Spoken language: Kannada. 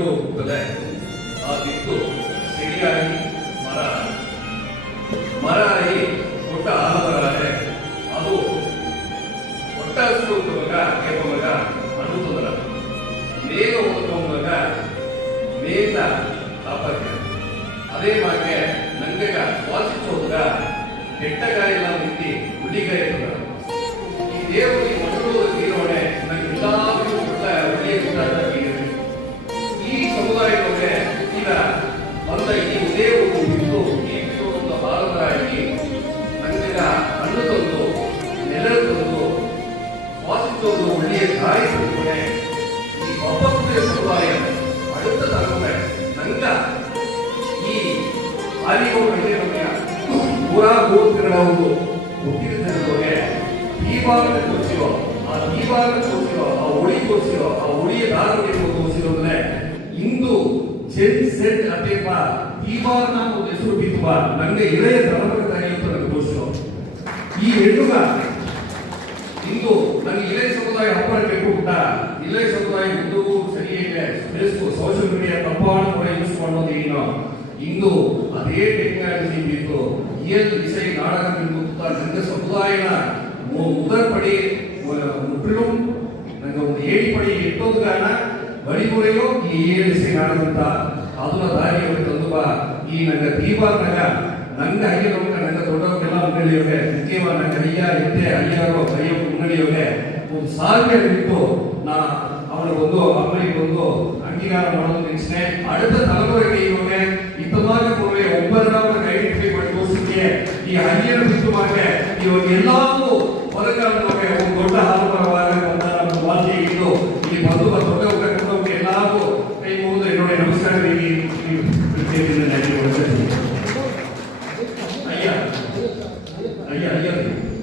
ಹೋಗ್ತದೆ ಆ ದಿಕ್ಕು ಸಿಡಿಯಾಗಿ ಮರ ಆಗಿ ದೊಡ್ಡ ಆಲಮರಾದ್ರೆ ಅದು ಒಟ್ಟಾಸು ಮಗ ಮಗ ಅನ್ನುತ್ತದರ ಮೇಘ ಹೋಗುವಾಗ ಮೇಘ ಕಾಪಾಡ್ತಾರೆ ಅದೇ ಮಾಗೆ ನಂಗಗ ವಾಸಿಸೋದಾಗ ಕೆಟ್ಟಗಾಯಿಲ್ಲ ನಿಂತಿ ಹುಲಿಗಾಯ ಈ ದೇವರಿಗೆ ಮಕ್ಕಳು ತೀರೋಣೆ ನನಗೆ ಎಲ್ಲಾದರೂ ಒಳ್ಳೆಯ ಗುಡ್ಡ ಈ ಸಮುದಾಯದೊಳಗೆ ಈಗ ಬಂದ ಈ ದೇವರು ಬಿಟ್ಟು ಈ ಒಂದು ಬಾಲಕರಾಗಿ ನಂಗಗ ಹಣ್ಣು ತಂದು ನೆಲ ತಂದು ವಾಸಿಸೋದು ಒಳ್ಳೆಯ ದಾರಿ ತಿಳ್ಕೊಂಡೆ ಈ ಒಬ್ಬೊಬ್ಬರ ಸಮುದಾಯ அடுத்த தலைமுறை ನಂಗ ಈ ಆಲಿಗೋಡೆ ಪೂರಾ ಗೋತ್ರ ಒಂದು ಹುಟ್ಟಿದ್ರೆ ದೀಪಾವಳಿ ತೋರಿಸಿರೋ ಆ ದೀಪಾವಳಿ ತೋರಿಸಿರೋ ಆ ಒಳಿ ತೋರಿಸಿರೋ ಆ ಒಳಿಯ ದಾರವನ್ನು ತೋರಿಸಿರೋದ್ರೆ ಇಂದು ಜೆನ್ ಸೆಟ್ ಅತ್ಯಂತ ದೀಪಾವಳಿ ಒಂದು ಹೆಸರು ಬಿತ್ತುವ ನನಗೆ ಇಳೆಯ ತಲೆಮಾರಿ ಅಂತ ನನಗೆ ತೋರಿಸಿರೋ ಈ ಹೆಣ್ಣುಗ ಇಂದು ನನಗೆ ಇಳೆಯ ಸಮುದಾಯ ಹಬ್ಬ ಬೇಕು ಕೂಡ ಇಳೆಯ ಸಮುದಾಯ ಒಂದು ಸರಿಯಾಗಿ ಫೇಸ್ಬುಕ್ ಸೋಷಿಯಲ್ ಮೀಡಿಯಾ ತಪ್ಪಾದ ಕೂಡ ಯೂಸ್ ಮಾಡೋದು ಏನು ಇಂದು ಅದೇ ಟೆಕ್ನಾಲಜಿ ಬಿಟ್ಟು இயல் இசை நாடகத்தின் நங்க சமுதாய முதற்படி முற்றிலும் நாங்கள் ಒಂದು ಏಡಿಪಡಿ ಎಟ್ಟೋದು ಕಾರಣ ಬಡಿಮುறைಯೋ ಈ ಇಯಲ್ ಇಸை ನಾಡಕಂತ ಅದನ್ನ ದಾರಿಯಲ್ಲಿ ತಂದು ಈ ನಂಗ ದೀಪಾರ್ನಾಗ ನಂಗ ಅಯ್ಯ ನಂಗ ದೊಡ್ಡವರಿಗೆಲ್ಲ ಮುನ್ನಡೆಯೋಗೆ ಮುಖ್ಯವಾಗಿ ನಂಗ ಅಯ್ಯ ಎತ್ತೆ ಅಯ್ಯಾರೋ ಅಯ್ಯೋ ಮುನ್ನಡೆಯೋಗೆ ಒಂದು ಸಾಧ್ಯ ಬಿಟ್ಟು ನಾ ಅವನಿಗೊಂದು ಅಮ್ಮನಿಗೊಂದು ಅಂಗೀಕಾರ ಮಾಡೋದು ನಿಲ್ಸನೆ அடுத்த தலைமுறைಗೆ ಇವಾಗ ಇತ್ತமாக ಕೊಡುವೆ ಒಬ್ಬರನ್ನ ಐಡೆಂಟಿಫೈ ಮಾಡಿ ತೋರಿಸಿಕೆ ಈ ಹರಿಯರ ಬಿತ್ತುವಾಗೆ ಇವಾಗ ಎಲ್ಲವೂ ಹೊರಗಾಲಕ್ಕೆ ಒಂದು ದೊಡ್ಡ ಹಾಲುಪರವಾದ ಒಂದು ವಾದ್ಯ ಇದ್ದು ಈ ಬಂದು ದೊಡ್ಡ ಕರ್ಕೊಂಡು ಎಲ್ಲವೂ ಕೈ ಮುಗಿದು ನೋಡಿ ನಮಸ್ಕಾರ ಅಯ್ಯ ಅಯ್ಯ ಅಯ್ಯ